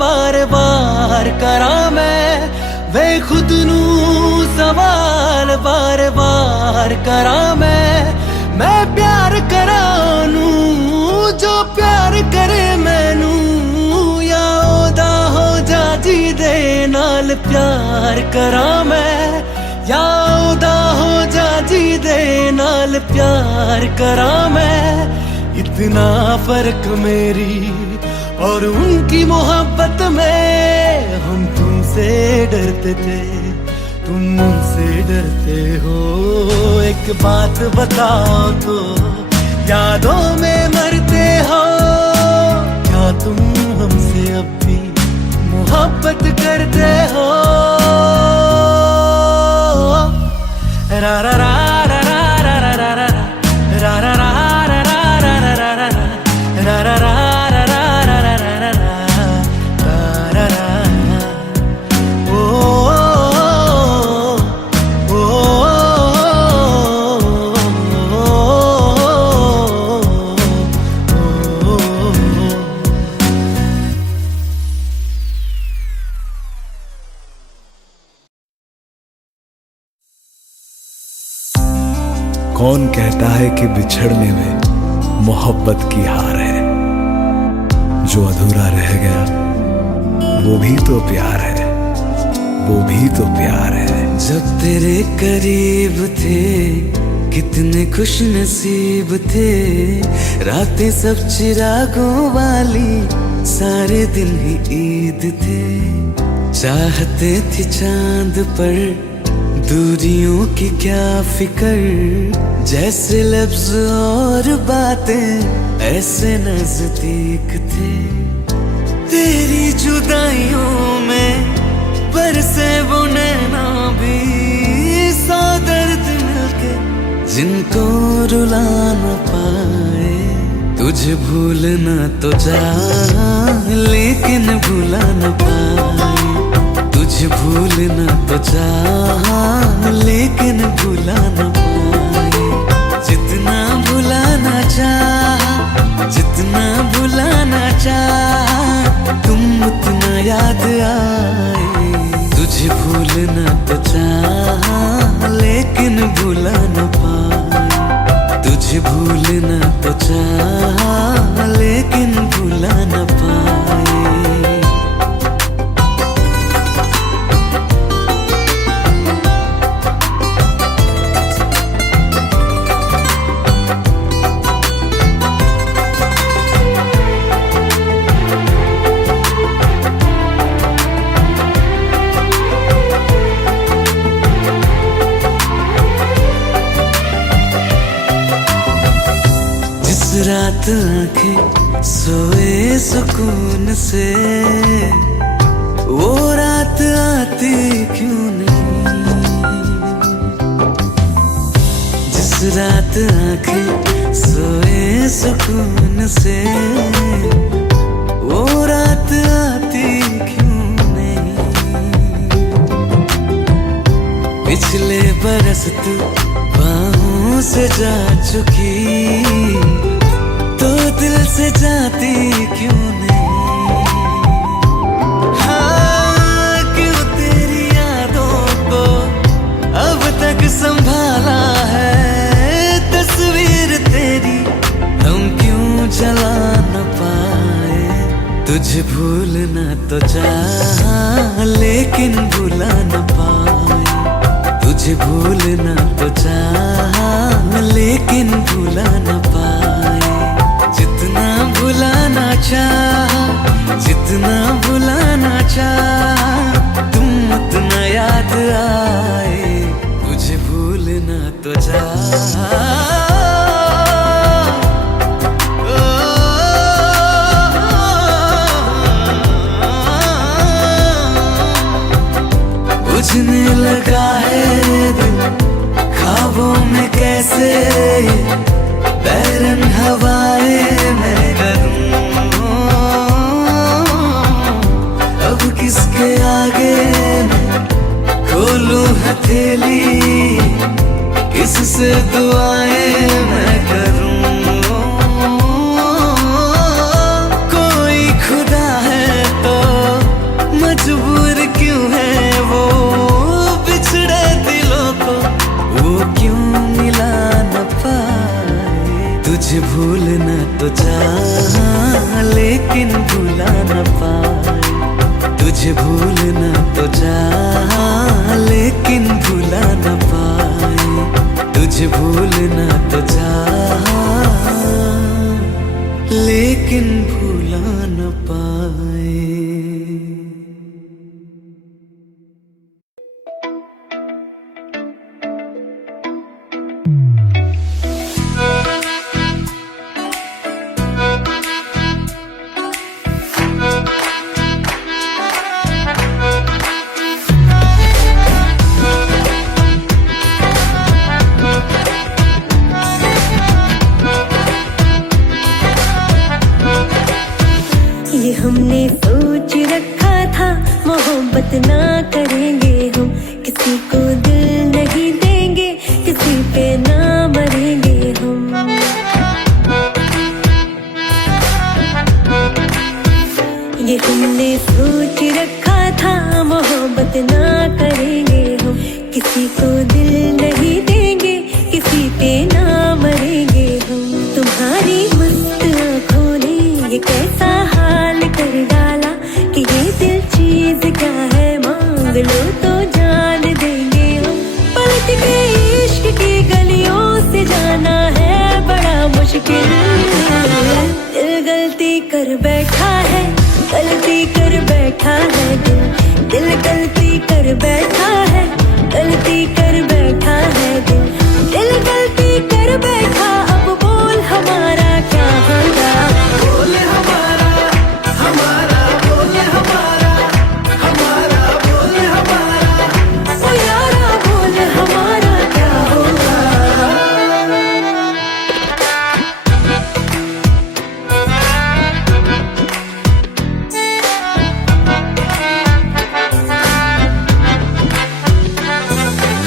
बार बार करा मैं वे खुद नू सवाल बार बार करा मैं प्यार करा नू जो प्यार करे मैनू या ओदा हो जा जी दे नाल प्यार करा मैं या ओदा हो जा जी दे नाल प्यार करा मैं इतना फर्क मेरी और उनकी मोहब्बत में हम तुमसे डरते थे तुम मुझसे डरते हो एक बात बताओ तो यादों में मरते हो क्या तुम हमसे अब भी मोहब्बत करते हो रा रा रा रा रा रा रा रा रा रा रा रा कौन कहता है कि बिछड़ने में मोहब्बत की हार है जो अधूरा रह गया वो भी तो प्यार है वो भी तो प्यार है जब तेरे करीब थे कितने खुश नसीब थे रातें सब चिरागों वाली सारे दिन ही ईद थे चाहते थे चांद पर दूरियों की क्या फिकर जैसे लफ्ज और बातें ऐसे नजदीक थे तेरी जुदाइयों में बरसे वो नैना भी सौ दर्द मिलके जिनको रुला न पाए तुझे भूलना तो चाह लेकिन भुला न पाए तुझे भूलना तो चाह लेकिन भुला न पाए जितना भुलाना चाह जितना भुलाना चाह तुम उतना याद आए तुझे भूलना तो चाह लेकिन भुला न पाए तुझे भूलना तो चाह लेकिन भुला न पाए रात आंखें सोए सुकून से वो रात आती क्यों नहीं जिस रात आंखें सोए सुकून से वो रात आती क्यों नहीं पिछले बरस तू बाहों से जा चुकी तो दिल से जाती क्यों नहीं हाँ क्यों तेरी यादों को अब तक संभाला है तस्वीर तेरी हम क्यों जला न पाए तुझे भूलना तो चाह लेकिन भुला न पाए तुझे भूलना तो चाह लेकिन भुला न पाए जितना भुलाना चाह जितना भुलाना चाह तुम उतना याद आए तुझे भूलना तो चाह बुझने लगा है दिल ख्वाबों में कैसे बैरन हवाएं मैं करूं अब किसके आगे मैं खोलूं हथेली किससे दुआएं मैं करूं कोई खुदा है तो तुझे भूलना तो चाहा लेकिन भुला न पाए, तुझे भूलना तो चाहा लेकिन भुला न पाए। ये हमने सोच रखा था मोहब्बत ना करेंगे हम, किसी को दिल नहीं देंगे, किसी पे ना मरेंगे हम। ये हमने सोच रखा था मोहब्बत ना करेंगे हम, किसी को दिल नहीं देंगे, किसी पे ना मरेंगे हम। तुम्हारी मस्त आँखों ने ये कैसा हाल कर डाला कि ये दिल चीज क्या है, मांग लो तो जान देंगे हम। पलट के इश्क की गलियों से जाना है बड़ा मुश्किल, दिल गलती कर बैठा है, गलती कर बैठा है दिल, दिल गलती कर बैठा है, गलती कर बैठा है दिल, दिल गलती कर बैठा। अब बोल हमारा क्या होगा, बोले हमारा हमारा बोले हमारा हमारा बोले हमारा, ओ यारा बोल हमारा क्या होगा।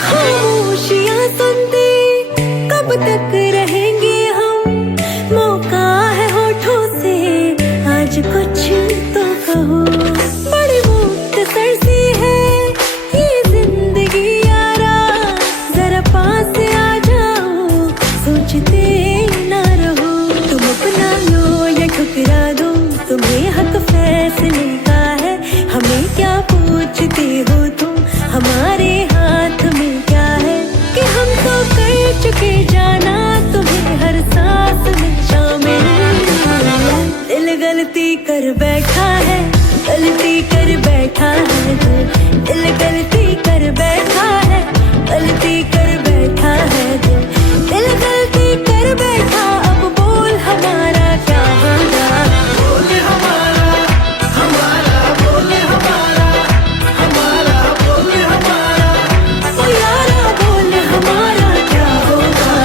खामोशियां सुनते कब तक रहेंगे हम, मौका है होठों से आज कुछ तो कहो। बड़ी मुख्तसर सी है ये जिंदगी यारा, जरा पास आ जाओ सोचते ना रहो। तुम अपना लो या ठुकरा दो, तुम्हें हक फैसले का है, हमें क्या पूछते हो तुम, हमारे हाथ में क्या है कि हम तो कर चुके जाना तुम्हें हर सांस में शामिल। दिल गलती कर बैठा है, गलती कर बैठा है दिल, दिल गलती कर बैठा है, गलती कर बैठा है दिल, दिल गलती कर बैठा। अब बोल हमारा क्या होगा, बोले हमारा हमारा बोले हमारा हमारा बोले हमारा, ओ यारा बोल हमारा क्या होगा।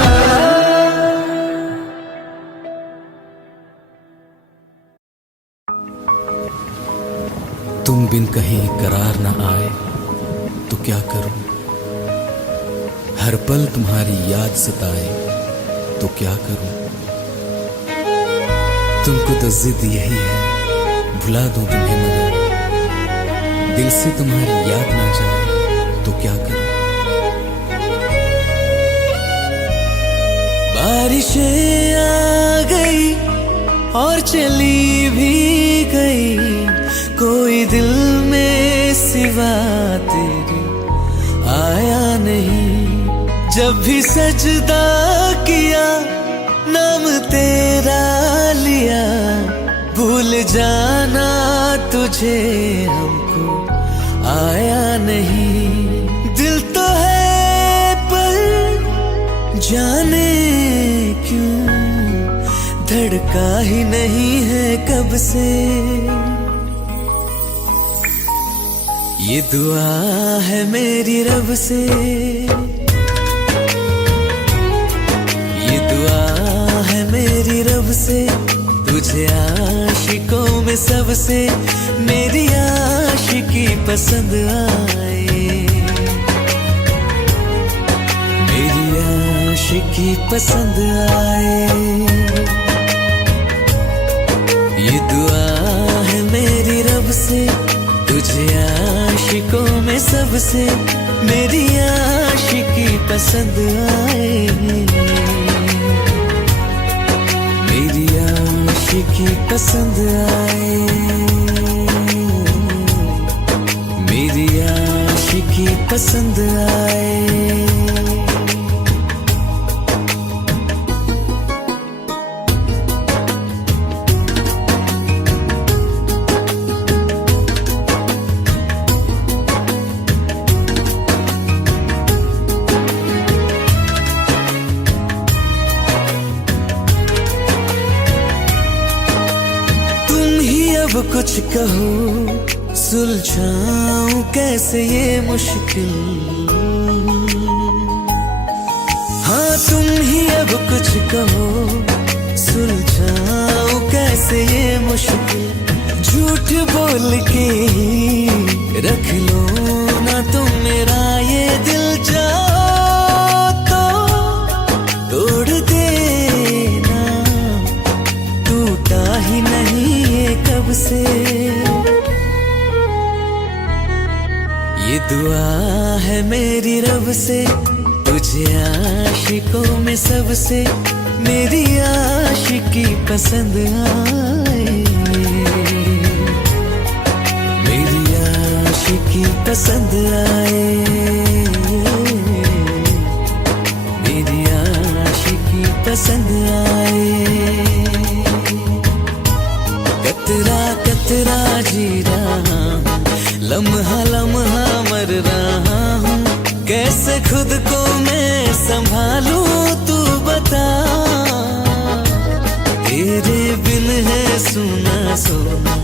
तुम बिन कहीं करार न आए तो क्या करूं, हर पल तुम्हारी याद सताए तो क्या करूं। तुमको तो जिद यही है भुला दूं तुम्हें, मगर दिल से तुम्हारी याद ना जाए तो क्या करूं। बारिशें आ गई और चली भी गई, कोई दिल में सिवा तेरे आया नहीं। जब भी सजदा किया नाम तेरा लिया, भूल जाना तुझे हमको आया नहीं। दिल तो है पर जाने क्यों धड़का ही नहीं है कब से। ये दुआ है मेरी रब से, ये दुआ है मेरी रब से, तुझे आशिकों में सबसे मेरी आशिकी पसंद आए, मेरी आशिकी पसंद आए। ये दुआ है मेरी रब से, तुझे आशिकों में सबसे मेरी आशिकी पसंद आए, मेरी आशिकी पसंद आए। पसंद आए। अब कुछ कहो सुलझाऊं कैसे ये मुश्किल, हाँ तुम ही अब कुछ कहो सुलझाऊं कैसे ये मुश्किल। झूठ बोल के रख लो ना तुम मेरा ये दिल, जाओ तो तोड़ देना, टूटा ही नहीं कब से। ये दुआ है मेरी रब से, तुझे आशिकों में सबसे मेरी आशिकी पसंद आए, मेरी आशिकी पसंद आए, मेरी आशिकी पसंद आए। कतरा कतरा जी रहा हूँ, लम्हा लम्हा मर रहा हूँ, कैसे खुद को मैं संभालूं तू बता। तेरे बिन है सुना सोना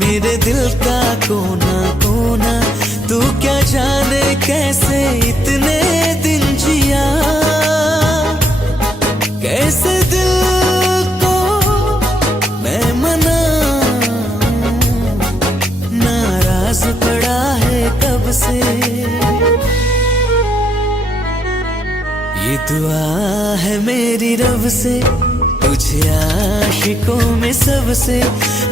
मेरे दिल का कोना कोना, तू क्या जाने कैसे इतने दिन जिया, कैसे दिल को मैं मना, नाराज पड़ा है कब से। ये दुआ है मेरी रब से, तुझे आशिकों में सबसे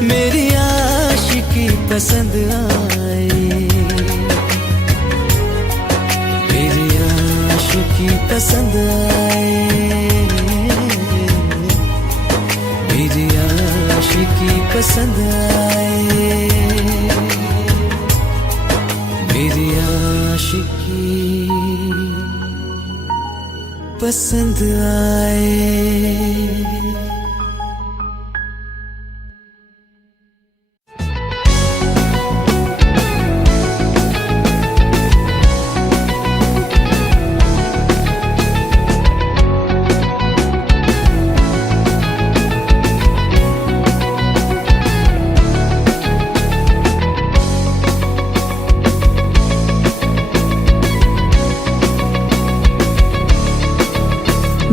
मेरी आशिकी पसंद आए, मेरी आशिकी पसंद आए, मेरी आशिकी पसंद आए, मेरी आशिकी पसंद आए।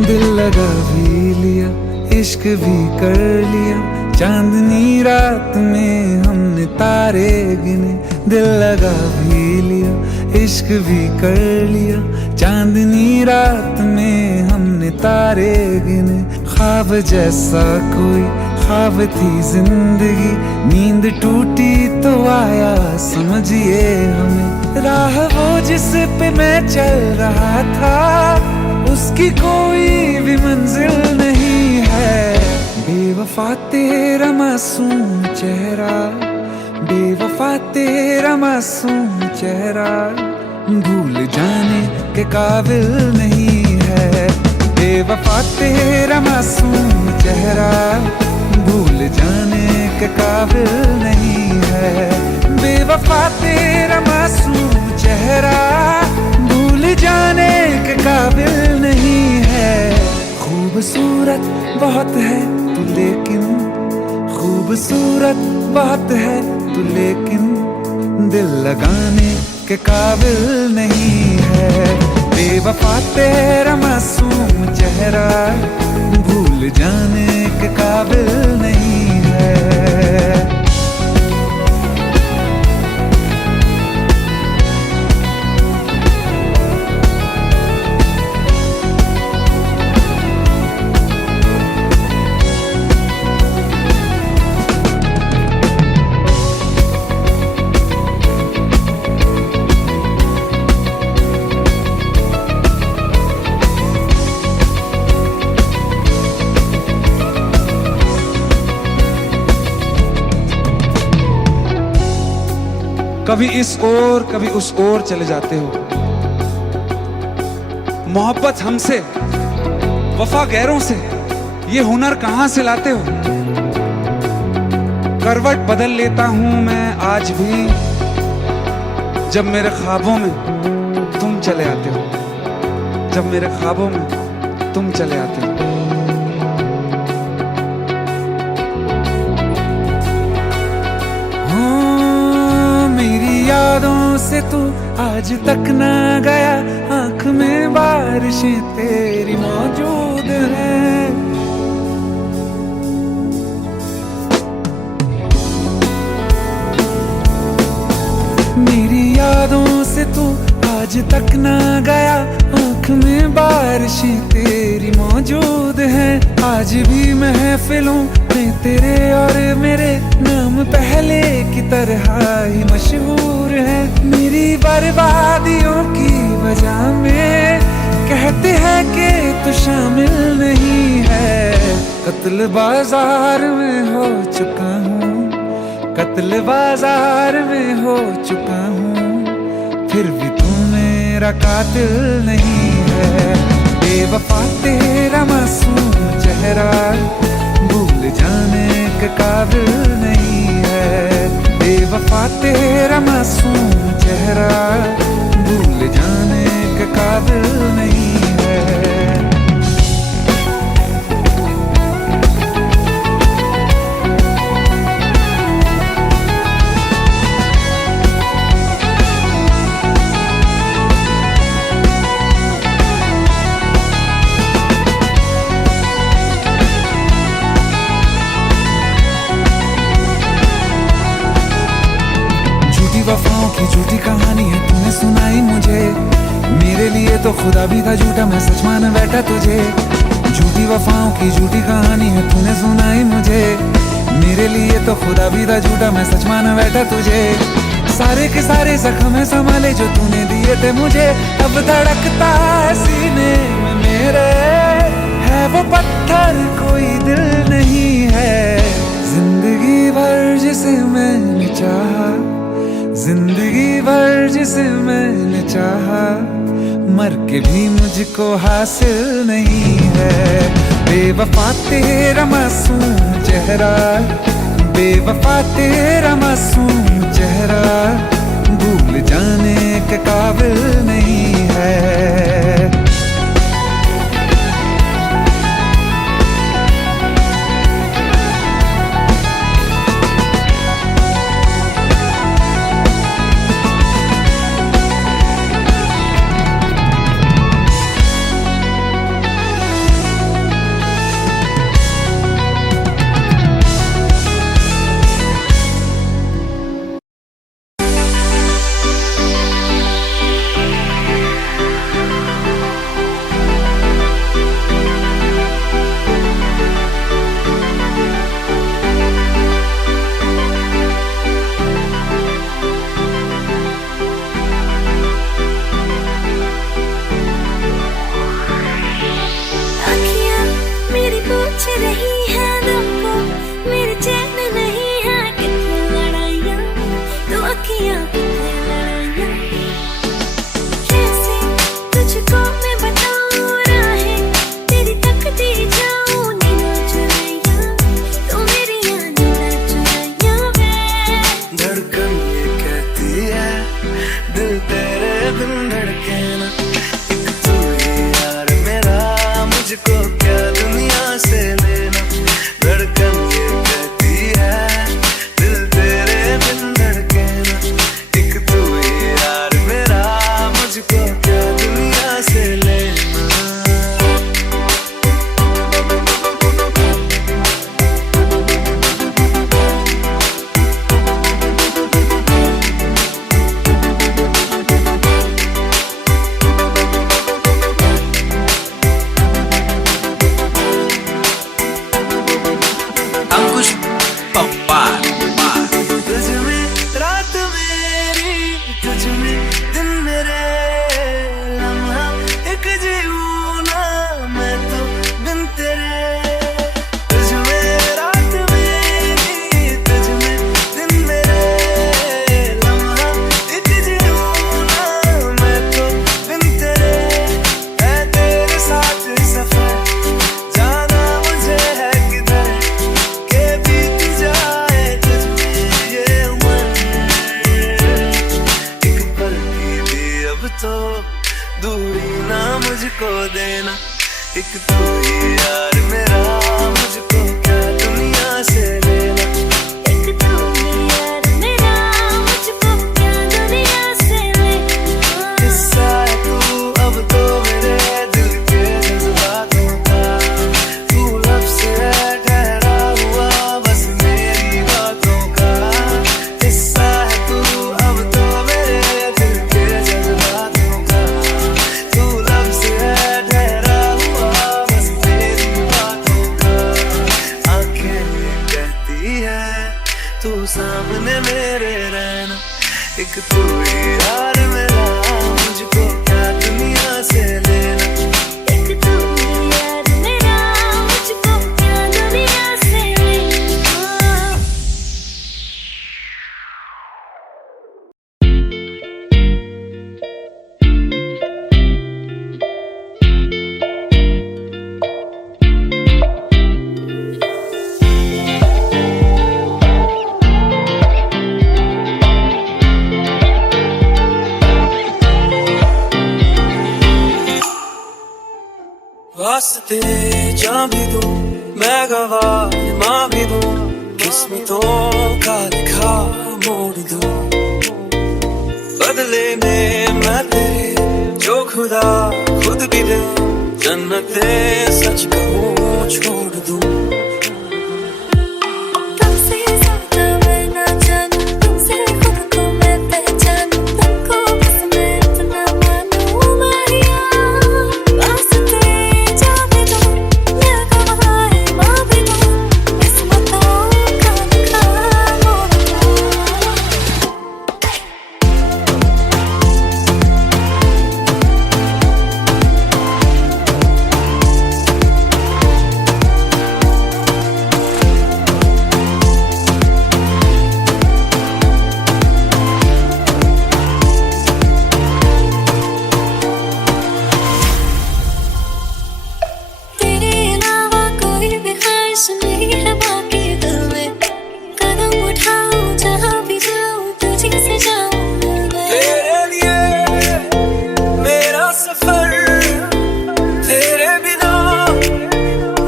दिल लगा भी लिया, इश्क भी कर लिया, चांदनी रात में हमने तारे गिने। दिल लगा भी लिया, इश्क भी कर लिया, चांदनी रात में हमने तारे गिने। ख्वाब जैसा कोई ख्वाब थी जिंदगी, नींद टूटी तो आया समझिए हमें। राह वो जिस पे मैं चल रहा था, उसकी कोई भी मंजिल नहीं है। बेवफा तेरा मासूम चेहरा, बेवफा तेरा मासूम चेहरा, भूल जाने के काबिल नहीं है। बेवफा तेरा मासूम चेहरा, भूल जाने के काबिल नहीं है। बेवफा तेरा मासूम चेहरा, भूल जाने के काबिल नहीं है। खूबसूरत बहुत है तू लेकिन, खूबसूरत बहुत है तू लेकिन, दिल लगाने के काबिल नहीं है। बेवफा तेरा मासूम चेहरा, भूल जाने के काबिल नहीं है। कभी इस ओर कभी उस ओर चले जाते हो, मोहब्बत हमसे, वफा गैरों से, ये हुनर कहाँ से लाते हो? करवट बदल लेता हूं मैं आज भी, जब मेरे ख्वाबों में तुम चले आते हो, जब मेरे ख्वाबों में तुम चले आते हो। मेरी यादों से तू आज तक ना गया, आंख में बारिशें तेरी मौजूद हैं। मेरी यादों से तू आज तक ना गया, आंख में बारिशें तेरी मौजूद हैं। आज भी महफिलों में तेरे और मेरे नाम पहले की तरह ही मशहूर है। मेरी बर्बादियों की वजह में कहते हैं कि तू शामिल नहीं है। कत्ल बाजार में हो चुका हूँ, कत्ल बाजार में हो चुका हूँ, फिर भी तू मेरा कातिल नहीं है। बेवफा तेरा मासूम चेहरा भूल जाने के काबिल नहीं है। बेवफा तेरा मासूम चेहरा भूल जाने के काबिल नहीं है। वफाओं की झूठी कहानी है तूने सुनाई मुझे, मेरे लिए तो खुदा भी था झूठा, मैं सच मान बैठा तुझे। झूठी वफाओं की झूठी कहानी है तूने सुनाई मुझे, मेरे लिए तो खुदा भी था झूठा, मैं सच मान बैठा तुझे। सारे के सारे जख्म संभाले जो तूने दिए थे मुझे, अब धड़कता है सीने में मेरे, है वो पत्थर कोई दिल नहीं है। जिंदगी भर जिसे मैंने चाहा, जिंदगी भर जिसे मैंने चाहा, मर के भी मुझको हासिल नहीं है। बेवफा तेरा मासूम चेहरा, बेवफा तेरा मासूम चेहरा भूल जाने के काबिल नहीं है। मुझको देना। एक तू ही यार मेरा, मुझको क्या दुनिया से लेना। एक तू ही यार मेरा, मुझको क्या दुनिया से लेना। हिस्सा है तू अब तो मेरे दिल के जज्बातों का, तू लफ्ज़ है ठहरा हुआ बस मेरी बातों का। हिस्सा है तू अब तो मेरे दिल के जज्बातों का, तू लफ्ज़ है ठहरा हुआ बस मेरी बातों का। आंखें कहती है तू सामने मेरे रहना। एक तू ही यार मेरा, मुझको क्या दुनिया से लेना। एक तू ही यार मेरा, मुझको क्या दुनिया से लेना। वास्ते जा भी दूं मैं गवाह माँ भी दूं, किस्मतों का लिखा मोड़ दूं। बदले में मैं तेरे जो खुदा खुद भी दे, जन्नते सच कहूँ छोड़ दूं। तुमसे ज्यादा मैं ना जानूं, तुमसे खुद को मैं पहचानूं, तुमको बस मैं इतना मानूं माहिया। वास्ते जा भी दूं मैं गवाह माँ भी दूं, किस्मतों का लिखा मोड़ दूं। तेरे अलावा कोई भी ख्वाहिश नहीं है बाकी दिल में। कदम उठाऊं जहाँ भी जाऊं तुझी से जाऊं मैं। तेरे लिए मेरा सफर, तेरे बिना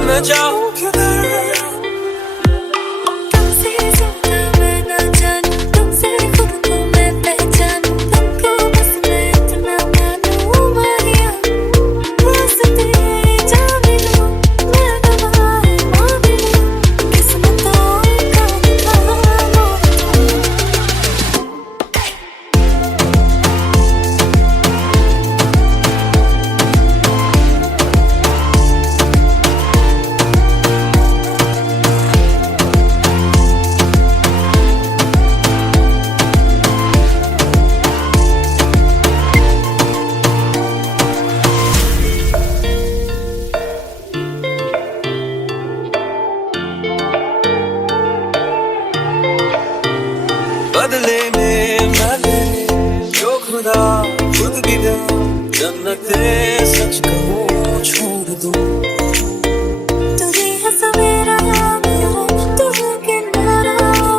मैं जाऊं किधर। तुमसे ज्यादा मैं ना जानूं, तुमसे खुद को मैं पहचानूं, तुमको बस मैं इतना मानूं माहिया। वास्ते जा भी दूं मैं गवाह माँ भी दूं, किस्मतों का लिखा मोड़ दूं। बदले में मैं तेरे जो खुदा खुद भी दे, जन्नते सच कहूँ छोड़ दूं। तू ही है सवेरा मेरा, तू है किनारा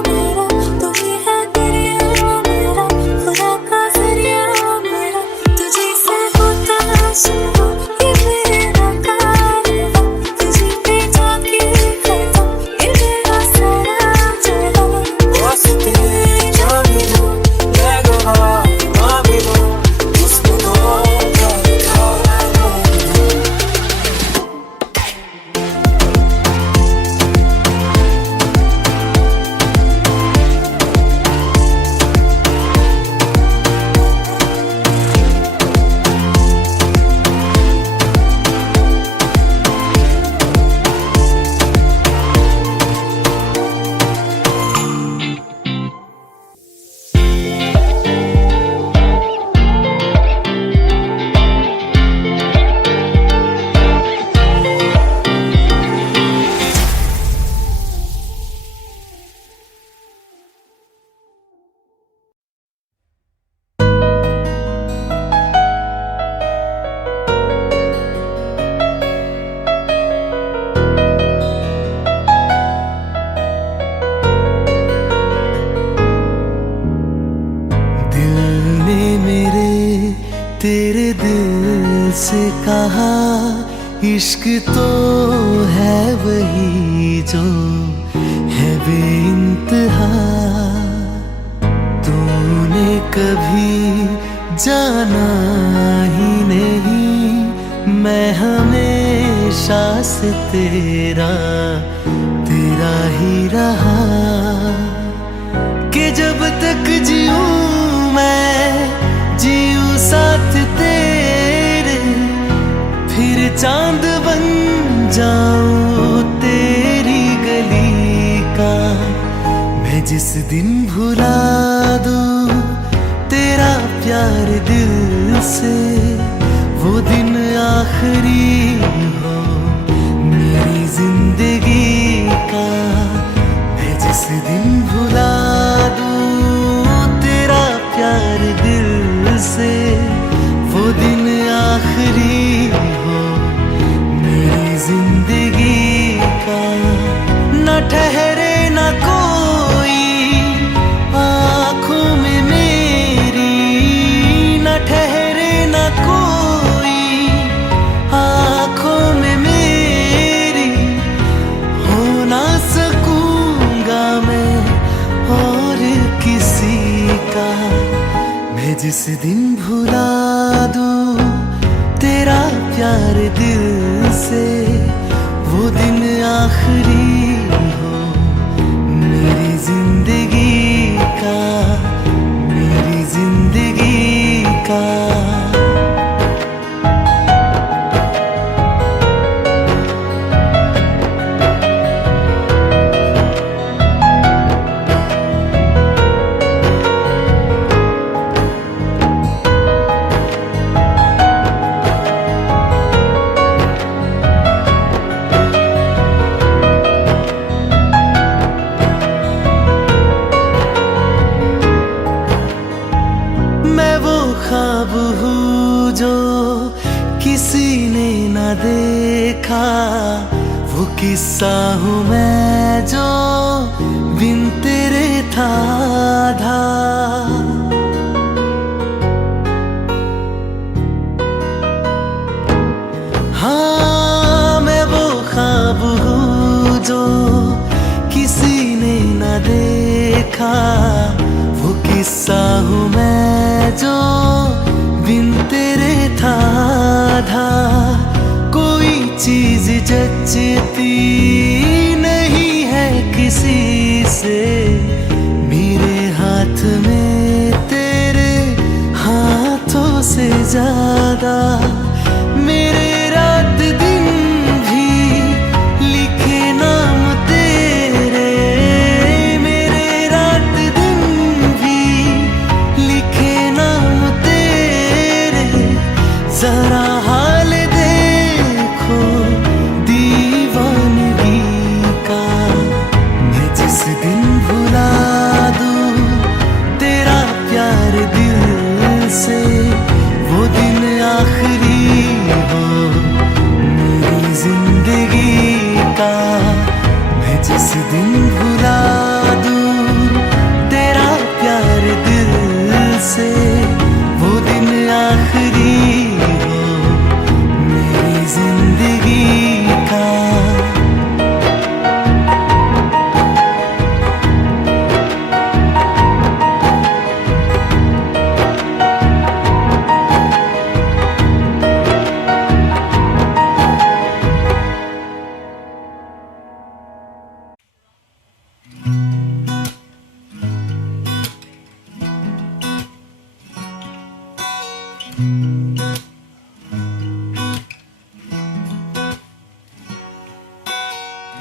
मेरा, तू ही है दरिया मेरा, खुदा का जरिया मेरा। तुझी से होता है शुरू ये मेरा कारवां, तुझी पे जाके खत्म ये मेरा सारा जहां। वास्ते जा भी दूं मैं गवाह माँ भी दूं, किस्मतों का लिखा मोड़ दूं। से कहा इश्क तो है वही जो है बेइंतहा। तूने कभी जाना ही नहीं, मैं हमेशा से तेरा ही रहा। कि जब तक जीऊं मैं जीऊं साथ तेरे, फिर चांद बन जाऊं तेरी गली का। मैं जिस दिन भुला दूं तेरा प्यार दिल से, वो दिन आखिरी हो मेरी जिंदगी का। मैं जिस दिन भुला दूं तेरा प्यार दिल से, वो दिन आखिरी हो मेरी जिंदगी का। न ठहरे न कोई आँखों में मेरी, न ठहरे न कोई आँखों में मेरी। हो ना सकूंगा मैं और किसी का। मैं जिस दिन भुला दूं तेरा प्यार दिल से, वो दिन आखिरी हो मेरी जिंदगी का, मेरी जिंदगी का। ख्वाब हूँ जो किसी ने न देखा, वो किस्सा हूँ मैं जो बिन तेरे था आधा। हाँ मैं वो ख्वाब हूँ जो किसी ने न देखा, वो किस्सा हूँ मैं जो बिन तेरे था आधा। कोई चीज जचती नहीं है किसी से, मेरे हाथ में तेरे हाथों से ज्यादा। मेरे रात दिन भी लिखे नाम तेरे, मेरे रात दिन भी लिखे नाम तेरे। जरा हाल देखो दीवानगी का। मैं जिस दिन भुला दूं तेरा प्यार दिल से, वो दिन आखिरी हो मेरी जिंदगी का। मैं जिस दिन भुला दूं तेरा प्यार दिल से, वो दिन आखिरी हो मेरी जिंदगी का।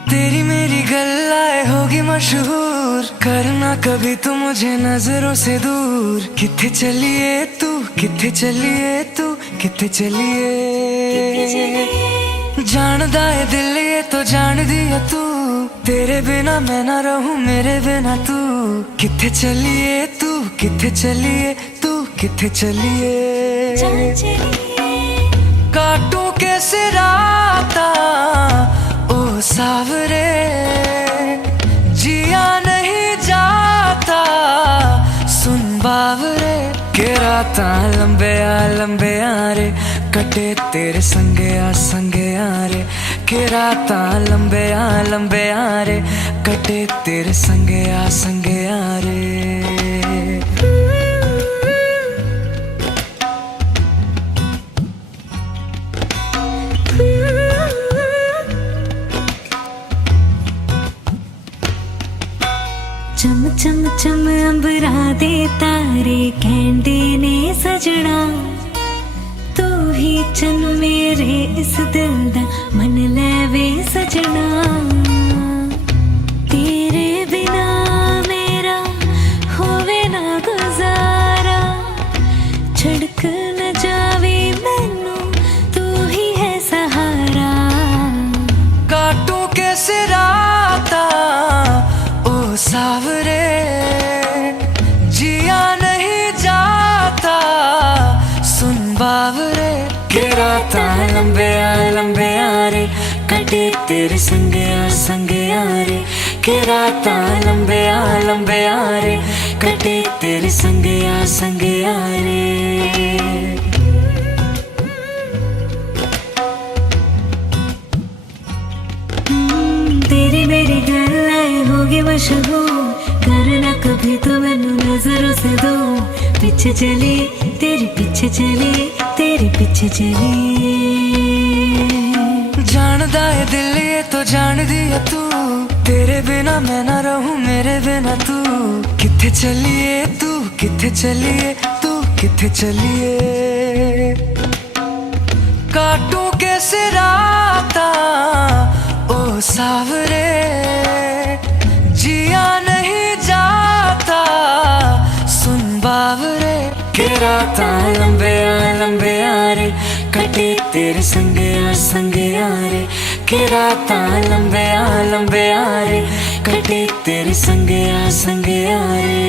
तेरी मेरी गल्लाए होगी मशहूर, करना कभी तू मुझे नजरों से दूर। किथे चलिए तू, किथे चलिए तू, किथे चलिए। जानदा है दिल ये तो जान दिया तू, तेरे बिना मैं ना रहूं मेरे बिना तू। किथे चलिए तू, किथे चलिए तू, किथे चलिए। काटूं कैसे राता ओ सावरे, जिया नहीं जाता सुन बावरे। के रातां लंबे आ रे, कटे तेरे संगे यारे के राता लंबे यारे कटे तेरे संगे यारे चम चम चम अंबरा दे तारे कहंदे ने सजना तू ही चन मेरे इस दिल दा मन लेवे सजना तेरे बिना मेरा होवे ना गुजारा छड़क न जावे मैनू तू ही है सहारा काटू कैसे राता ओ सावरे जिया नहीं जाता सुन बावरे के राता लंबे यारे कटे तेरे संगे यारे के राता लंबे यारे कटे तेरे संगे यारे तेरी मेरी गल्लाएं होगी मशहूर करना कभी तो मैनू नजरों से दो पीछे चली तेरे पीछे चली तेरे पीछे चली जानदा है दिल ये तो जान दिया तू तेरे बिना मैं ना रहूं मेरे बिना तू किथे चलिए तू किथे चलिए तू किथे चलिए काटू कैसे राता ओ सावरे जिया नहीं जाता सुन बावरे के राता लंबे यारे कटे तेरे संगे यारे के राता लंबे यारे कटे तेरे संगे यारे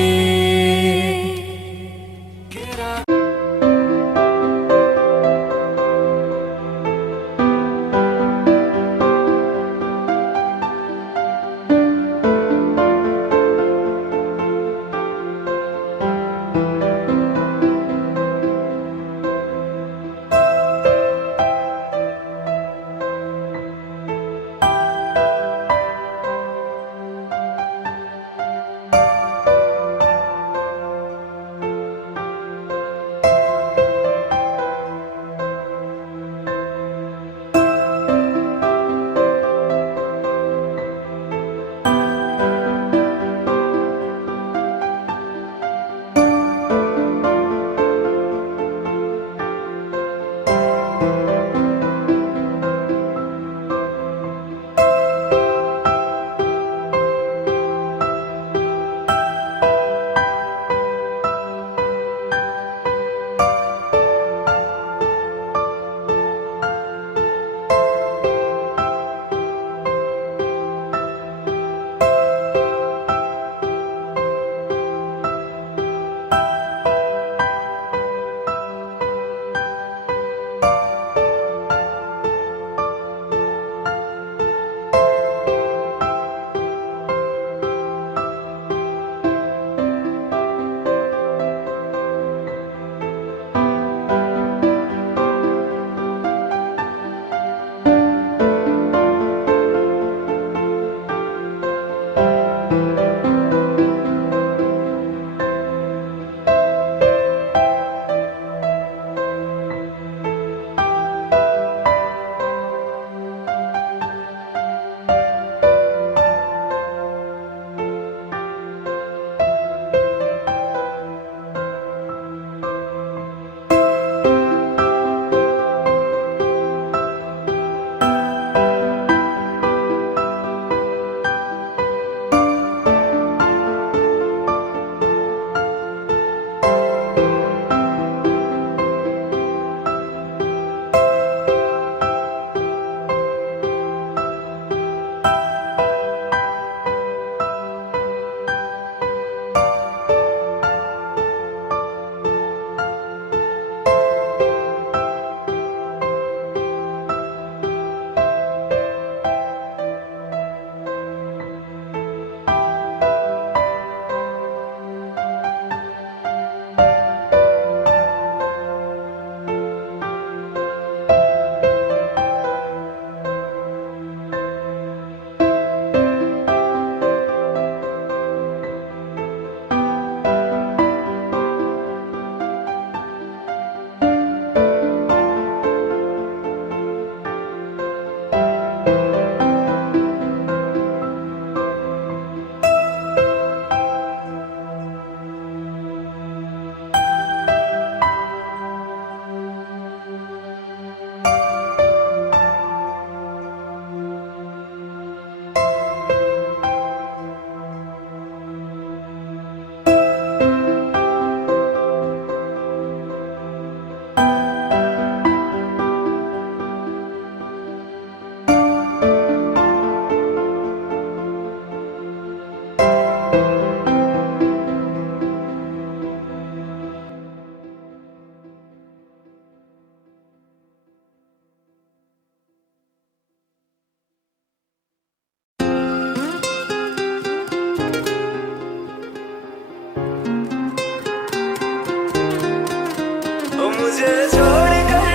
मुझे छोड़ कर,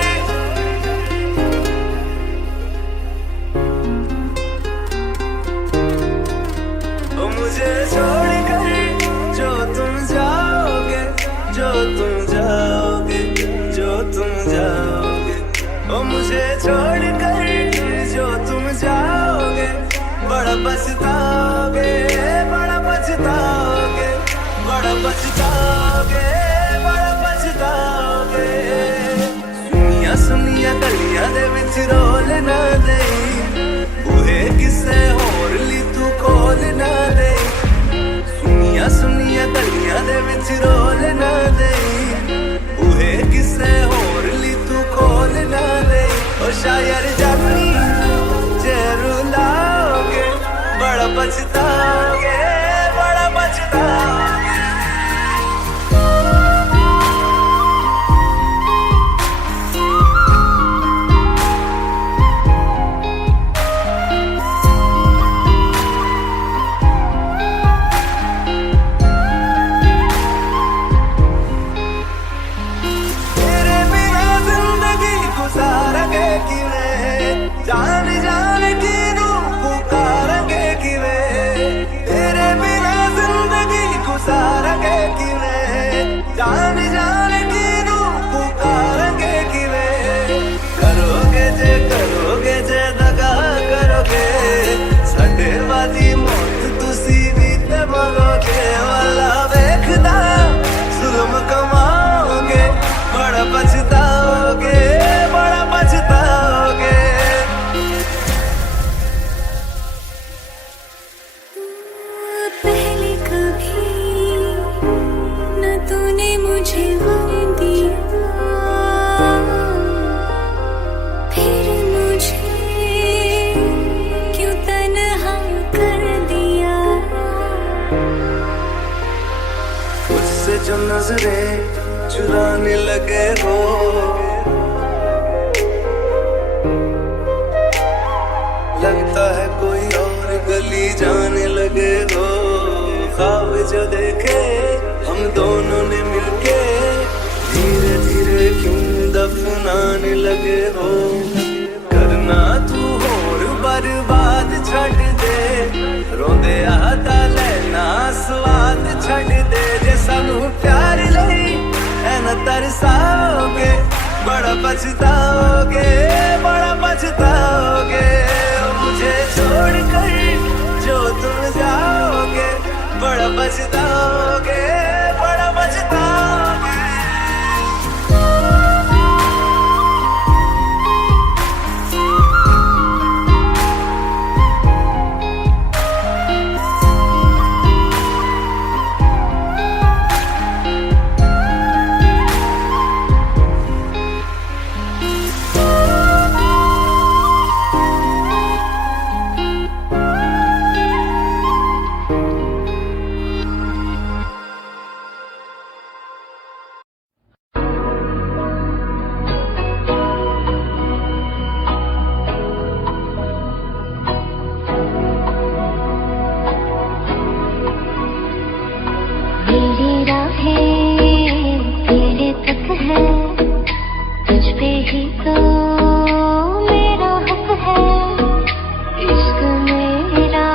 ओ मुझे छोड़ कर जो तुम जाओगे, जो तुम जाओगे, जो तुम जाओगे, ओ मुझे छोड़ कर जो तुम जाओगे, बड़ा पछताओगे, बड़ा पछताओगे, बड़ा पछताओगे, बड़ा पछताओगे। सुनिया सुनिया गलियां दे विच रोल ना देई, बूहे किसे होर ली तू खोल ना देई। सुनिया सुनिया गलियां दे विच रोल ना देई, बूहे किसे होर ली तू खोल ना देई। ओ शायर जानी जे रुलाओगे, बड़ा पछताओगे, बड़ा पछताओगे। तेरे बिना जिंदगी गुजारेंगे किवें, जान जान की नू पुकारेंगे किवें। तेरे बिना जिंदगी गुजारेंगे किवें, जान जान की नू पुकारेंगे किवें। करोगे जे दगा करोगे, साडे वाली मौत तुसी भी ते मरोगे। वाला वेखदा जुल्म कमाओगे, बड़ा पछताओगे, बड़ा पछताओगे। पहले कभी न तूने मुझे गम दिया, फिर मुझे क्यों तन्हा कर दिया। मुझसे जो नजरें चुराने लगे हो, लगता है कोई और गली जाने लगे हो। ख्वाब जो देखे हम दोनों ने मिलके, धीरे धीरे क्यों दफनाने लगे हो। करना तू होर बर्बाद छड़ दे, रोंदे आता लेना स्वाद छड़ दे। जे सानू प्यार लई ऐना तरसाओगे, बड़ा पछताओगे, बड़ा पछताओगे। मुझे छोड़ कर जो तुम जाओगे, बड़ा पछताओगे, बड़ा पछताओगे। मेरी राहें तेरे तक है, तुझ पे ही तो मेरा हक है। इश्क मेरा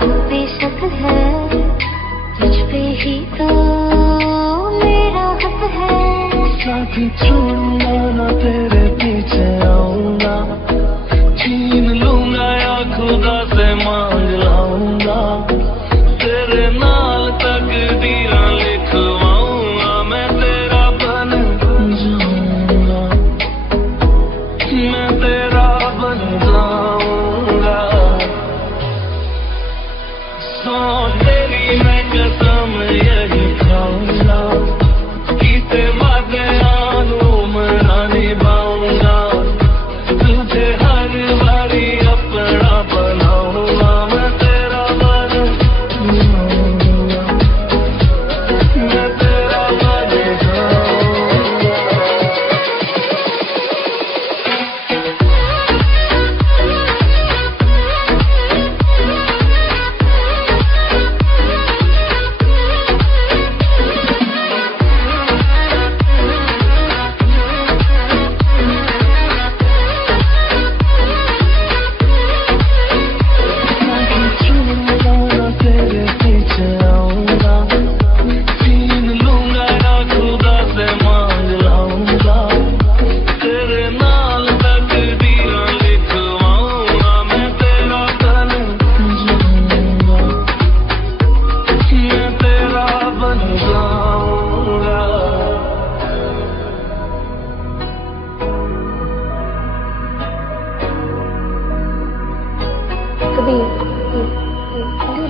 तू बेशक है, तुझ पे ही तो मेरा हक है। साथी छोड़ूंगा ना तेरे पीछे आऊंगा, छीन लूंगा या खुदा से मांग लाऊंगा। तेरे नाल तकदीरां लिखवाऊंगा, मैं तेरा बन जाऊंगा, मैं तेरा बन जाऊंगा। सौ तेरी मैं कसम यही खाऊंगा, कीते वादे आनू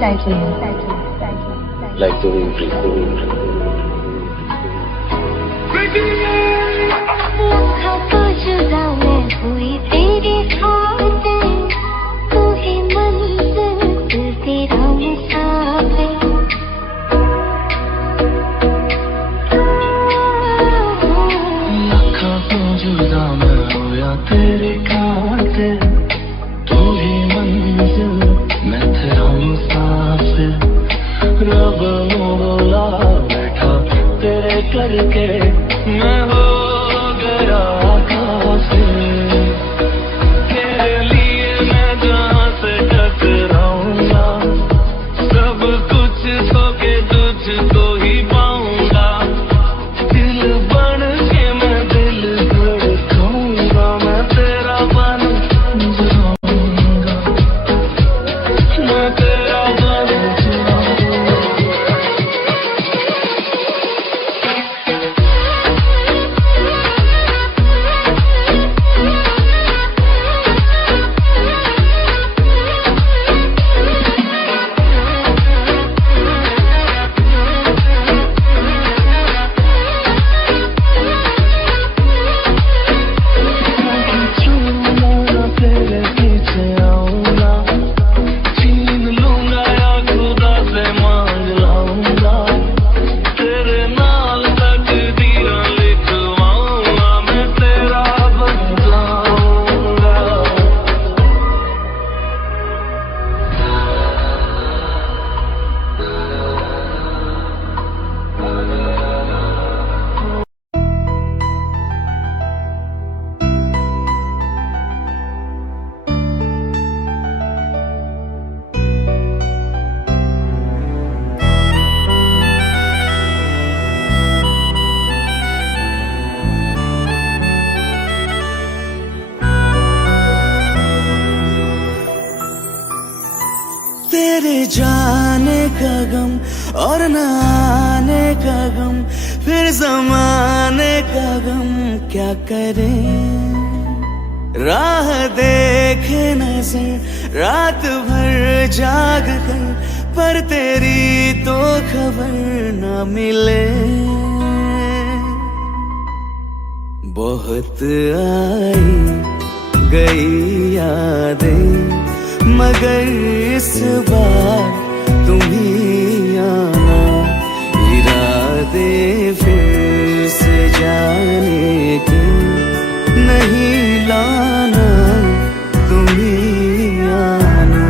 like the wind breeze. तो जुदा मैं हुई तेरी खातिर, तू ही मंजिल तेरा मुसाफिर। लाखों तो जुदा मैं होया तेरी खातिर, तू ही मंजिल मैं तेरा मुसाफिर। रब बोला बैठा तेरे करके मैं हो गया काफिर। तेरे लिए मैं जहाँ से टकराऊंगा, सब कुछ खो के तुझको ही पाऊंगा। दिल बन के मैं दिल धड़काऊंगा, मैं तेरा बन जाऊंगा, मैं तेरा बन जाऊंगा। तेरे पीछे आऊंगा, छीन लूंगा या खुदा से मांग लाऊंगा। तेरे नाल तकदीरां लिखवाऊंगा, मैं तेरा बन जाऊंगा। तेरे जाने का गम और न आने का गम, फिर जमाने का गम क्या करें। राह देखे नजर रात भर जाग कर, पर तेरी तो खबर न मिले। बहुत आई गई यादें, मगर इस बार तुम ही आना। इरादे फिर से जाने के नहीं लाना, तुम ही आना।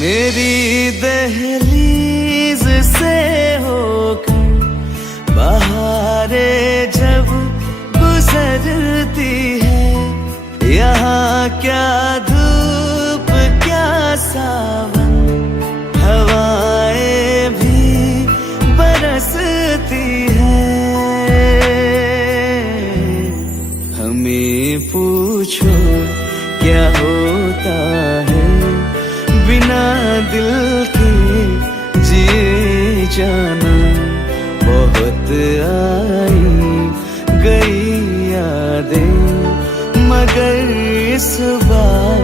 मेरी दहलीज से होकर बहारें जब गुजरती है, यहाँ क्या धूप क्या सावन, हवाएं भी बरसती है। हमें पूछो क्या होता है बिना दिल के जिए जाना। बहुत आई गई यादें, मगर इस बार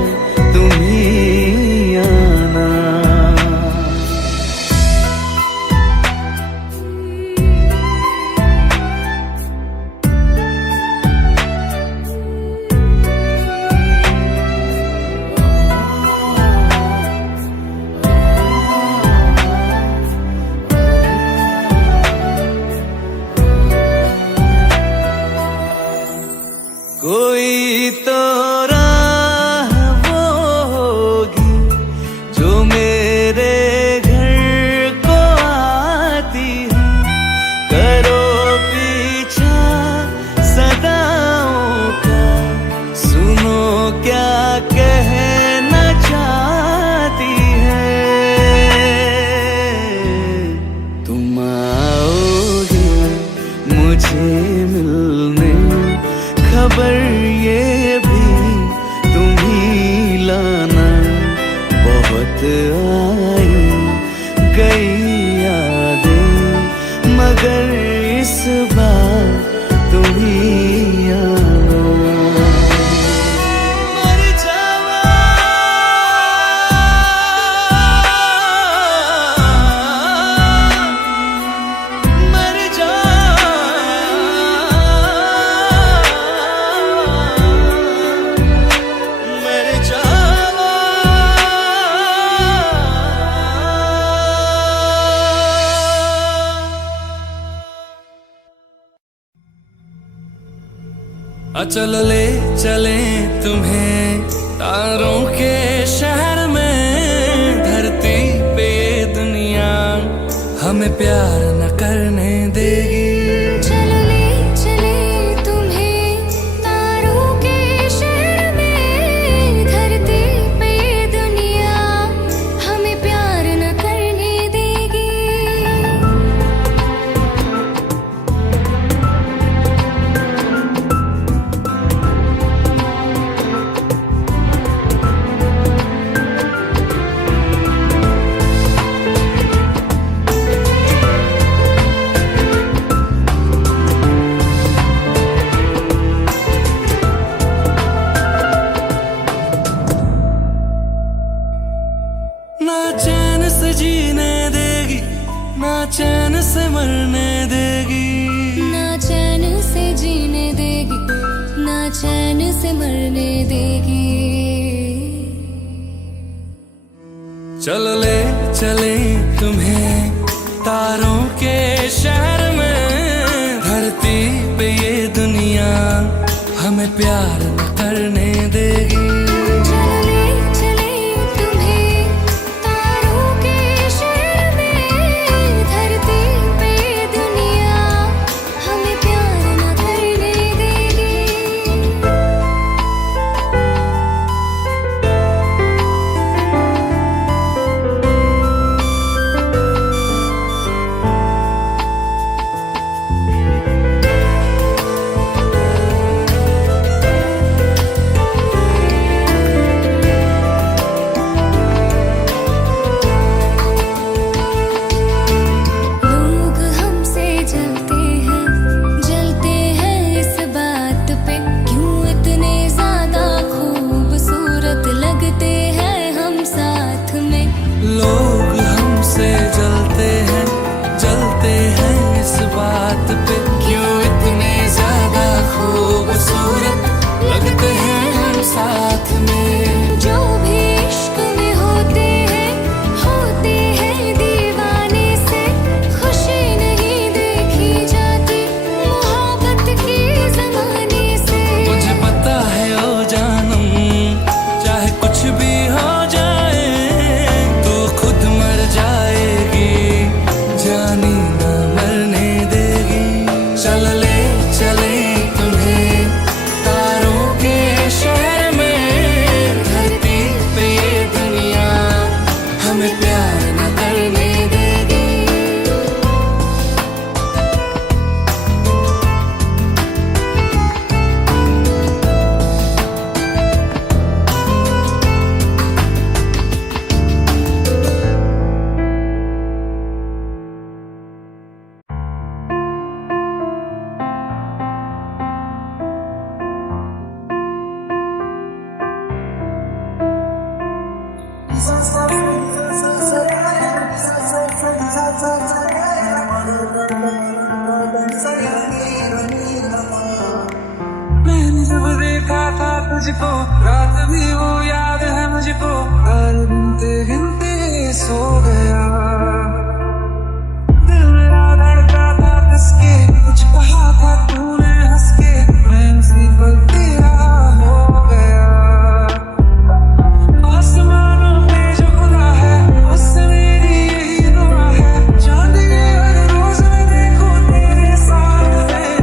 तुम ही आना। कोई तो राह चलो ले चले तुम्हें तारों के शहर में, धरती पे ये दुनिया हमें प्यार न करने देगी। चलो ले चले तुम्हें तारों के शहर में, धरती पे ये दुनिया हमें प्यार न करने देगी। ना चैन से जीने देगी, ना चैन से मरने देगी। ना चैन से जीने देगी, ना चैन से मरने देगी। चलो ले चले तुम्हें तारों के शहर में, धरती पे ये दुनिया हमें प्यार न करने देगी। चलो ले चले तुम्हें तारों के शहर में, धरती पे ये दुनिया हमें प्यार न करने देगी। लोग हमसे जलते हैं इस बात पे, क्यों इतने ज्यादा खूबसूरत लगते हैं हम साथ में। लोग हमसे जलते हैं इस बात पे, क्यों इतने ज्यादा खूबसूरत लगते हैं हम साथ में। जो भी इश्क में होते हैं दीवाने से, खुशी नहीं देखी जाती मोहब्बत की ज़माने से। मुझे पता है ओ जानम, चाहे कुछ भी हो जाए तो खुद मर जाएगी, जानी ना मरने देगी। चल ले चले तुम्हें तारों के शहर में, धरती पे ये दुनिया हमें प्यार न करने देगी। मैंने जब देखा था तुझको, रात भी वो याद है मुझको, हर गिनते गिनते सो गया। दिल मेरा धड़का था कसके, कुछ कहा था तूने हंस के, मैं उसी पल तेरा हो गया। आसमानों पे जो खुदा है, उससे मेरी यही दुआ है, चांद के हर रोज मैं देखूं तेरे साथ में।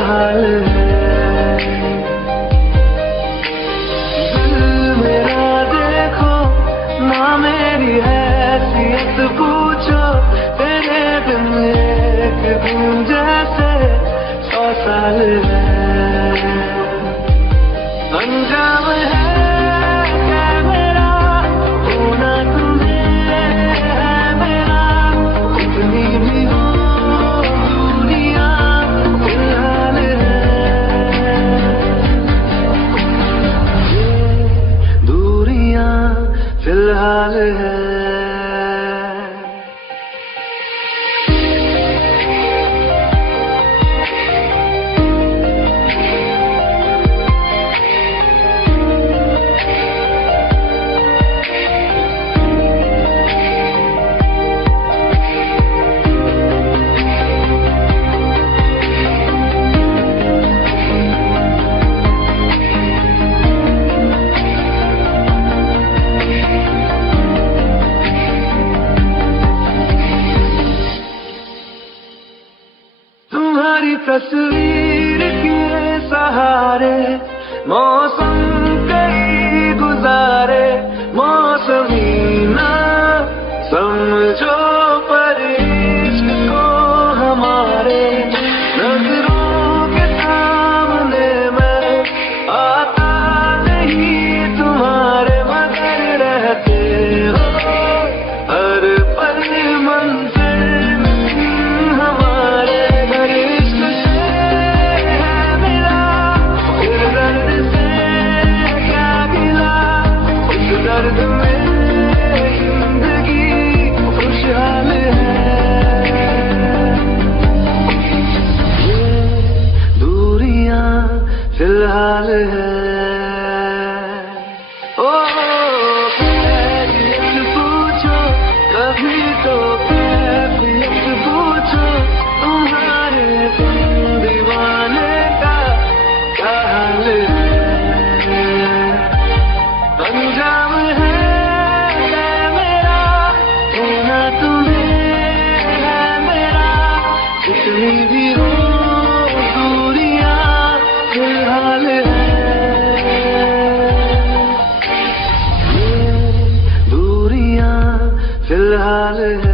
हाल है। दिल मेरा देखो ना मेरी हैसियत पूछो, तेरे बिन एक दिन जैसे 100 साल है। अंजाम है क्या मेरा होना तुम्हें है मेरा, कितनी भी हो दुनिया फिलहाल है। ये दूरियां फिलहाल है। तुम्हारी तस्वीर के सहारे मौसम कई गुजारे, मौसमी ना समझो पर इश्क को हमारे। नजरों के सामने मैं आता नहीं तुम्हारे, मगर रहते हो हर पल मंजिल हमारे। हर इश्क से है मिला, फिर दर्द से क्या गिला, उस दर्द में जिंदगी खुशहाल है। ये दूरियां फिलहाल है। ओ कैफियत पूछो कभी तो कैफियत पूछो, तुम्हारे तुम दीवाने का क्या हाल है। अंजाम है मेरा होना तुम्हें है मेरा, जितनी भी हो दूरियां फिलहाल है। ये दूरियां फिलहाल है।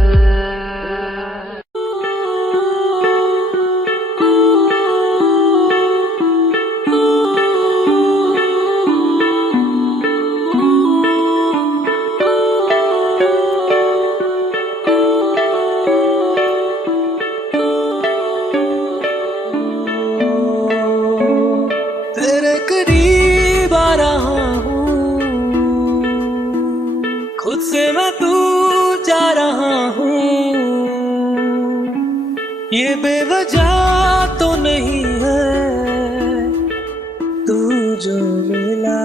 तेरे करीब आ रहा हूँ, खुद से मैं दूर जा रहा हूँ। ये बेवजह तो नहीं है तू जो मिला,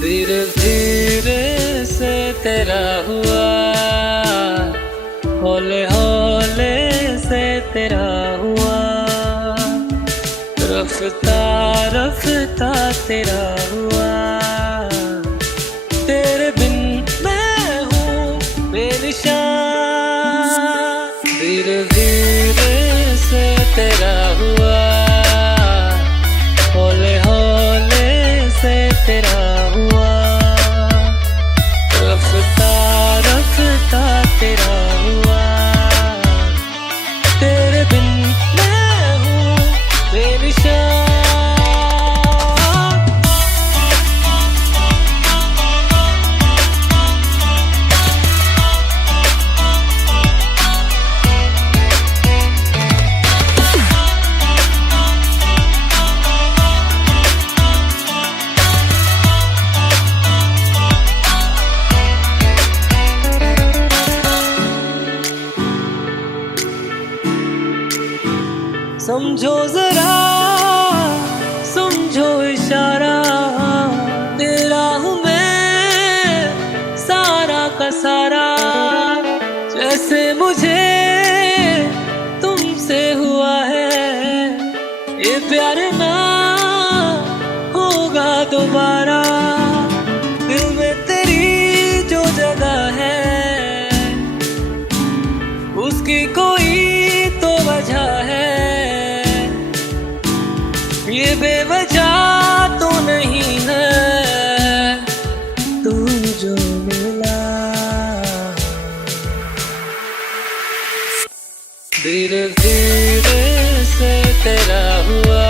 धीरे धीरे से तेरा हुआ, हौले हौले से तेरा हुआ, रफ्ता रफ्ता तेरा हुआ। तेरे बिन मैं हूँ बेनिशान, धीरे धीरे से तेरा हुआ, हौले हौले से तेरा हुआ, रफ्ता रफ्ता तेरा हुआ। तेरे बिन मैं हूँ बेनिशान। समझो जरा समझो इशारा, तेरा हूँ मैं सारा का सारा। जैसे मुझे तुमसे हुआ है ये प्यार ना होगा दोबारा। दिल में तेरी जो जगह है उसकी कोई तो वजह है, ये बेवजह तो नहीं है। तू जो मिला धीरे धीरे से तेरा हुआ,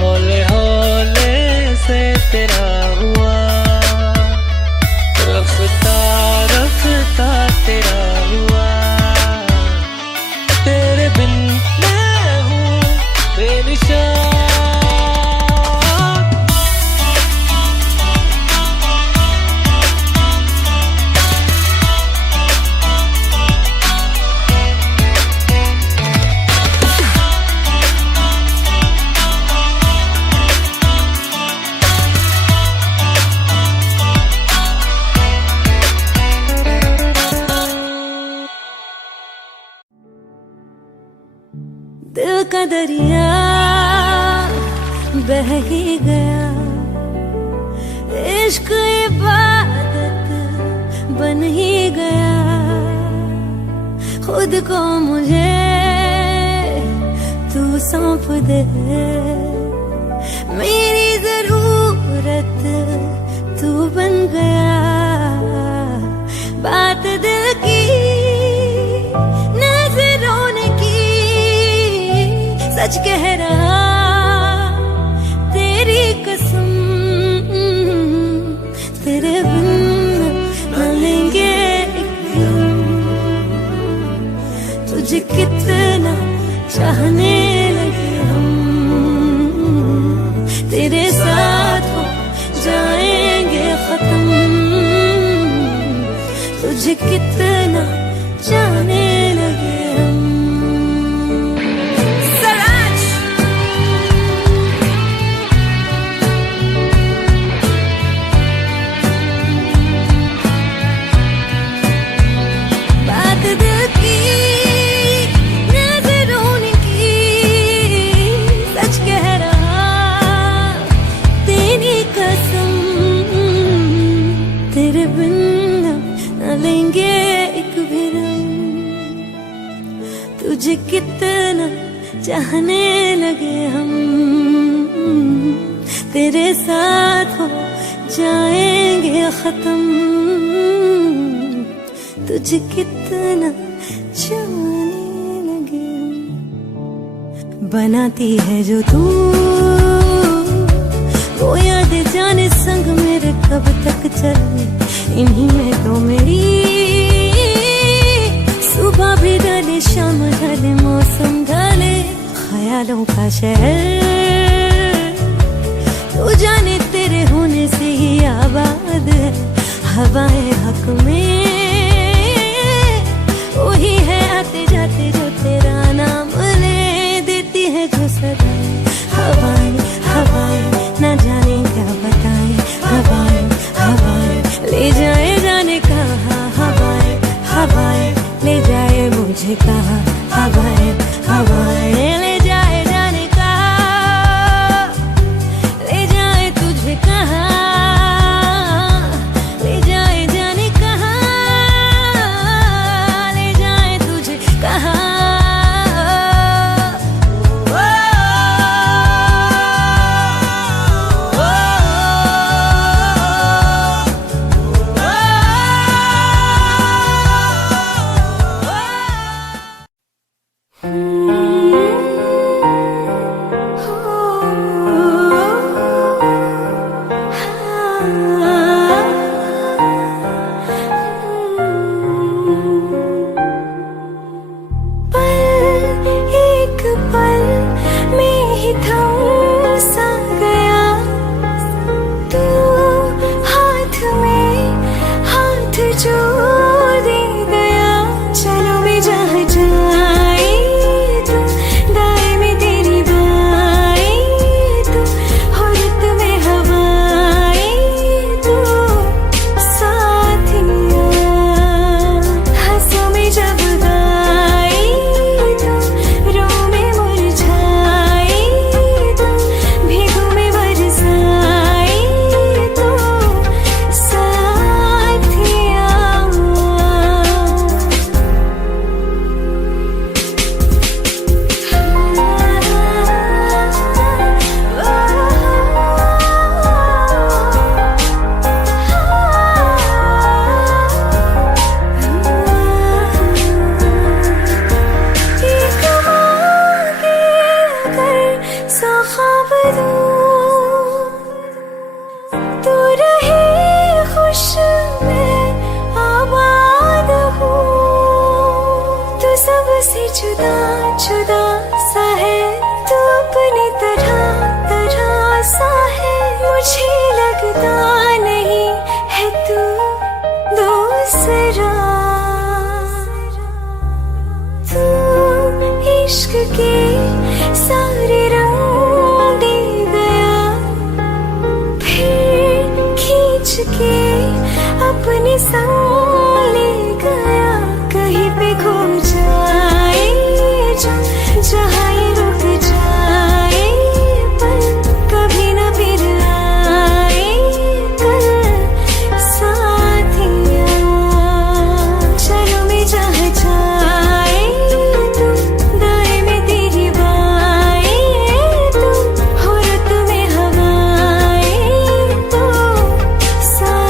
हौले हौले से तेरा हुआ, रफ्ता रफ्ता तेरा हुआ। तेरे बिन मैं हूँ बेनिशान। दिल का दरिया बह ही गया, इश्क इबादत बन ही गया। खुद को मुझे तू सौंप दे, मेरी जरूरत तू बन गया। बात दिल की नजरों ने की, सच कह रहा तेरी कसम, तेरे बिन न लेंगे एक दिन। तुझे कितना चाहने लगे हम, तेरे साथ हो जाएंगे खत्म। तुझे कितना चाहने लगे हम। तुझे कितना चाहने लगे हम, तेरे साथ हो जाएंगे खत्म। तुझे कितना चाहने लगे हम। बनाती है जो तू वो याद जाने संग मेरे कब तक चले, इन्हीं में तो मेरी सुबह भी ढले शाम ढले मौसम ढले। ख्यालों का शहर तू जाने तेरे होने से ही आबाद है। हवाएं हक में वही है आते जाते जो तेरा नाम ले देती है जो सदाएं। हवाएं हवाएं न जाने क्या बताएं, हवाएं हवाएं ले जाए जाने कहा। हवाएं हवाएं ले जाए मुझे कहा, हवाएं हवाएं ले जाए जाने कहा, ले जाए तुझे कहा, ले जाए जाने कहा, ले जाए तुझे कहा। जुदा जुदा सा है तू अपनी तरह तरह सा है मुझे लगता नहीं है तू दूसरा तू इश्क के सारे रंग दे गया फिर खींच के अपने संग ले गया कहीं पे खो जाए जहाँ ये रुक जाए पर कभी न फिर आए कल साथिया चलो मैं जहाँ जाए तू दाएं में तेरी बाएं तू हो रत में हवाएं तो साथिया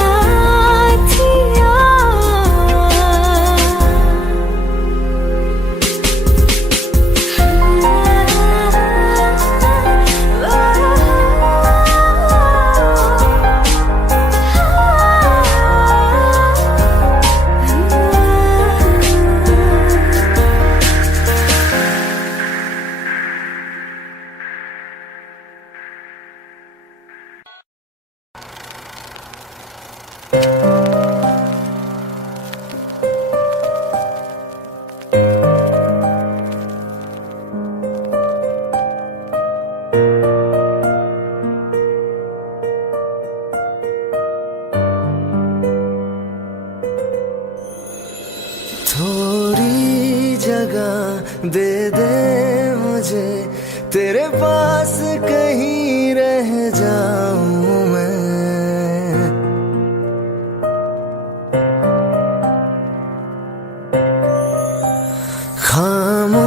थोड़ी जगह दे दे मुझे तेरे पास कहीं रह जाऊं मैं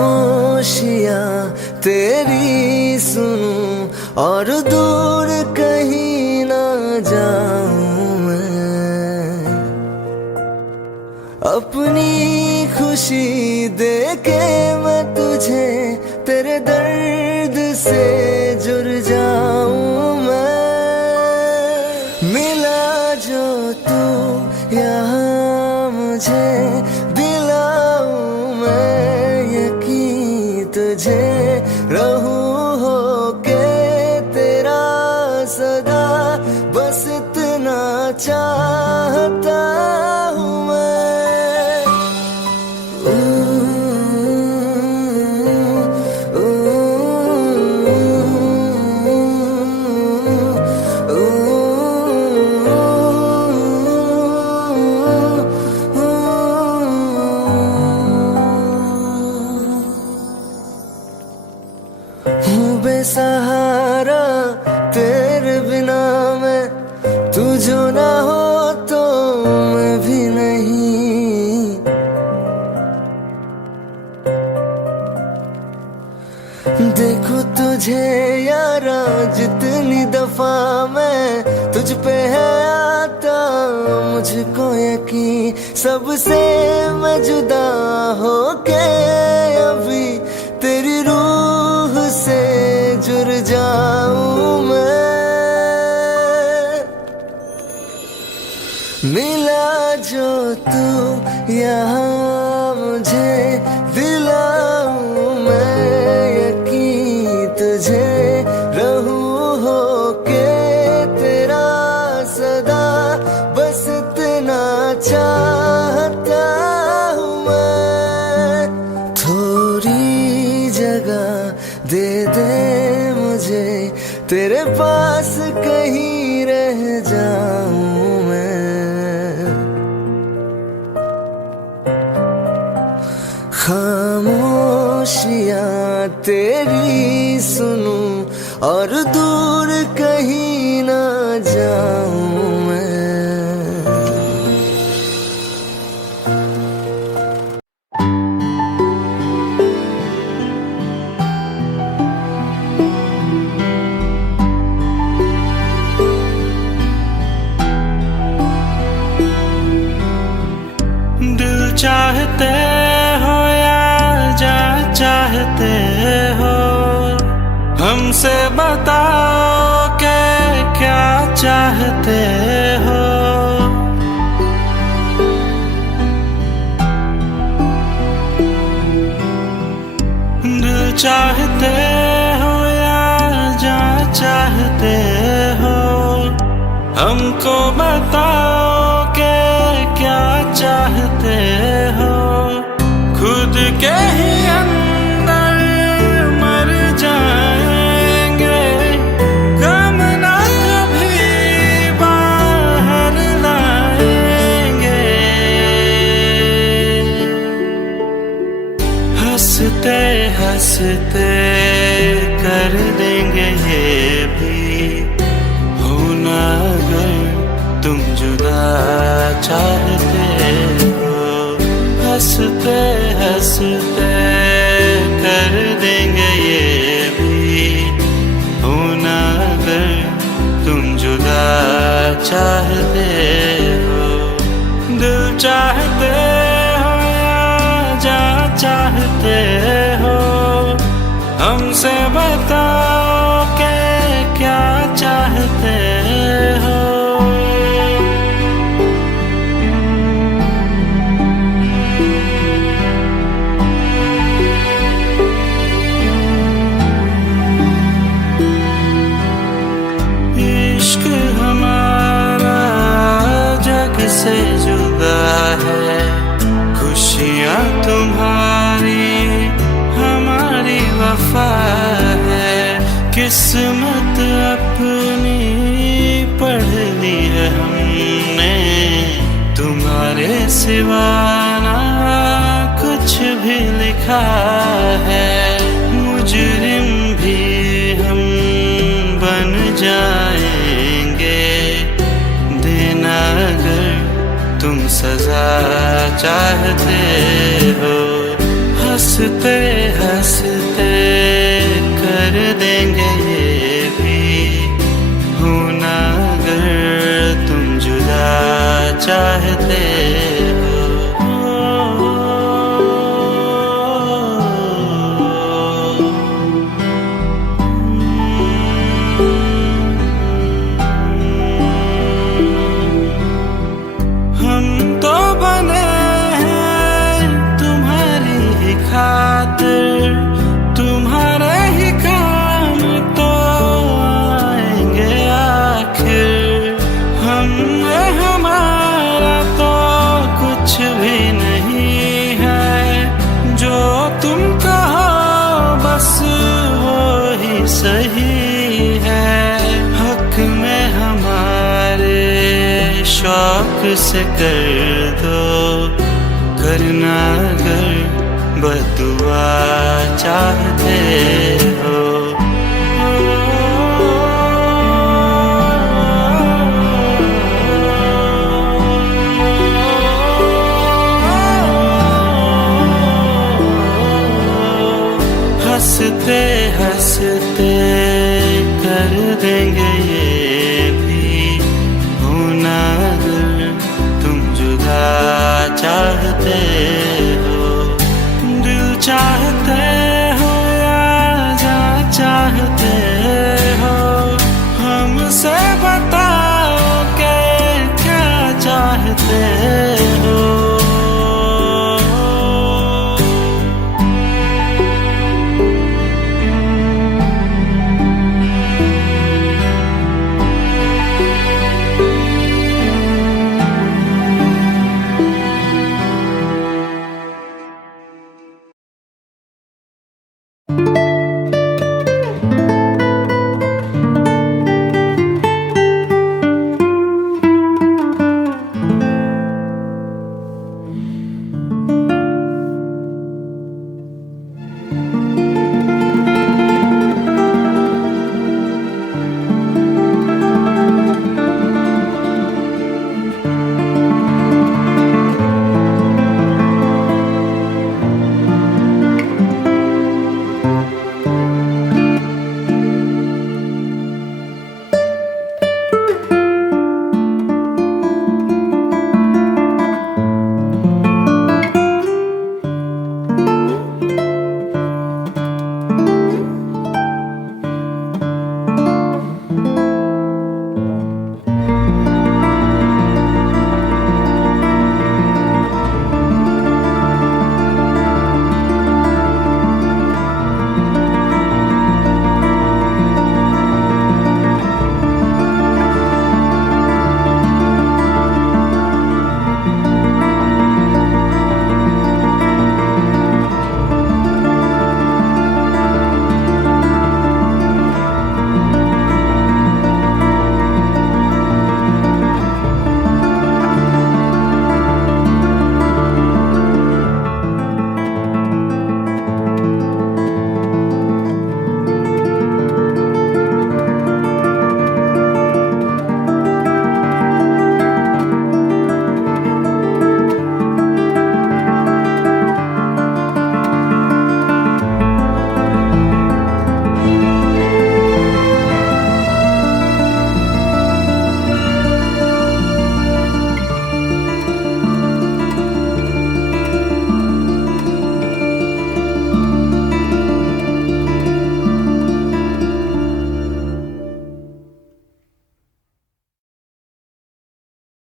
खामोशियां तेरी सुनूं और दूर कहीं ना जाऊं मैं अपनी खुशी दे के मैं तुझे तेरे दर्द से जुड़ जाऊं मैं मिला जो तू यहाँ मुझे दिलाऊं मैं यकीन तुझे रहूं हो के तेरा सदा बस इतना चाहता हूँ मैं हूँ बेसहारा तेरे बिना मैं तू जो ना हो तो मैं भी नहीं देखो तुझे यारा जितनी दफा मैं तुझ पे है आता मुझको यकीन सबसे मैं जुदा हो के अभी तेरी रूह से जुड़ जाऊं मैं मिला जो तू यहाँ मुझे दिलाऊं मैं यकीन तुझे रहूं हो के तेरा सदा बस इतना चाहता हूँ मैं थोड़ी जगह दे दे मुझे तेरे पास कहीं रह जाऊं मैं खामोशियां तेरी सुनूं और दूर कहीं ना जाऊं मैं दिल चाहते हो या जा चाहते हो हमसे बताओ के क्या चाहते हो चाहते हो या जहाँ चाहते हो, हमको बताओ कि क्या चाहते हो। खुद के ही अंदर मर जाएंगे, गम ना कभी बाहर लाएंगे। हंसते हंसते कर देंगे ये भी, होना अगर तुम जुदा चाहते हो। हंसते हंसते कर देंगे ये भी, होना अगर तुम जुदा चाहते हो। दिल चाहते हो या जा चाहते हो, हमसे बताओ कि क्या चाहते हो। इश्क हमारा जग से जुदा है, खुशियाँ तुम्हारी हमारी वफा है। किस्मत अपनी पढ़ ली है हमने, तुम्हारे सिवा ना कुछ भी लिखा है। मुजरिम भी हम बन जाएंगे, देना अगर तुम सजा चाहते हो। हंसते हंसते कर देंगे ये भी, होना अगर तुम जुदा चाहते हो। हम तो बने हैं तुम्हारी ही खातिर, तुम्हारे ही काम तो आएंगे आखिर। हम हमारा तो कुछ भी नहीं है, जो तुम कहो बस वो ही सही है। हक में हमारे शौक से कर दो, करना अगर बदुआ चाहते हो। हंसते हंसते कर देंगे